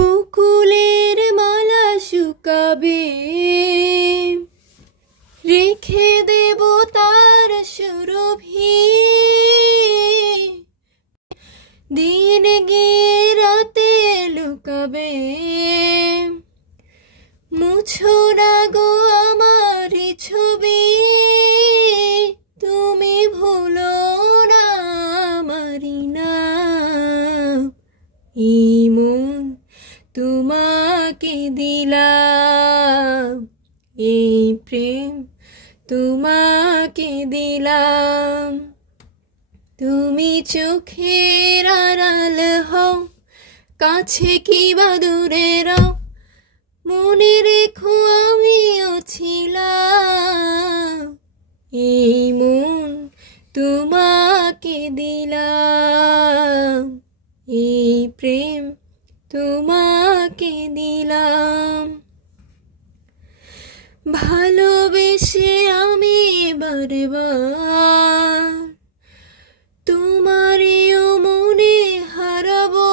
বকুলের মালা শুকাবে, রেখে দেব তার সুরভি। দিন গিয়ে রাতে লুকাবে, মুছো না গো আমার ছবি। তুমি ভুলো না আমারি নাম। এই মন তোমাকে দিলাম, এই প্রেম তোমাকে দিলাম। তুমি চোখের আড়াল হও, কাছে কি বা দূরে রও, মনে রেখো আমিও ছিলাম। এই মন তোমাকে দিলাম, এই প্রেম তোমাকে দিলাম। ভালোবেসে আমি বারবার তোমারও মনে হারাবো।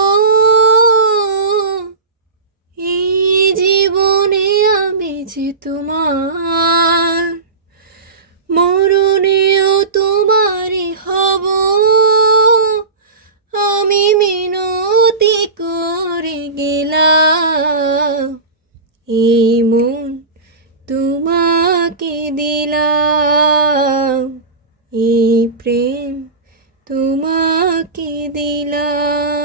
এই জীবনে আমি যে তোমার, মরণেও তোমারই হব। আমি মিনতি করে গেলাম, এই মন তোমাকে দিলাম, এই প্রেম তোমাকে দিলাম।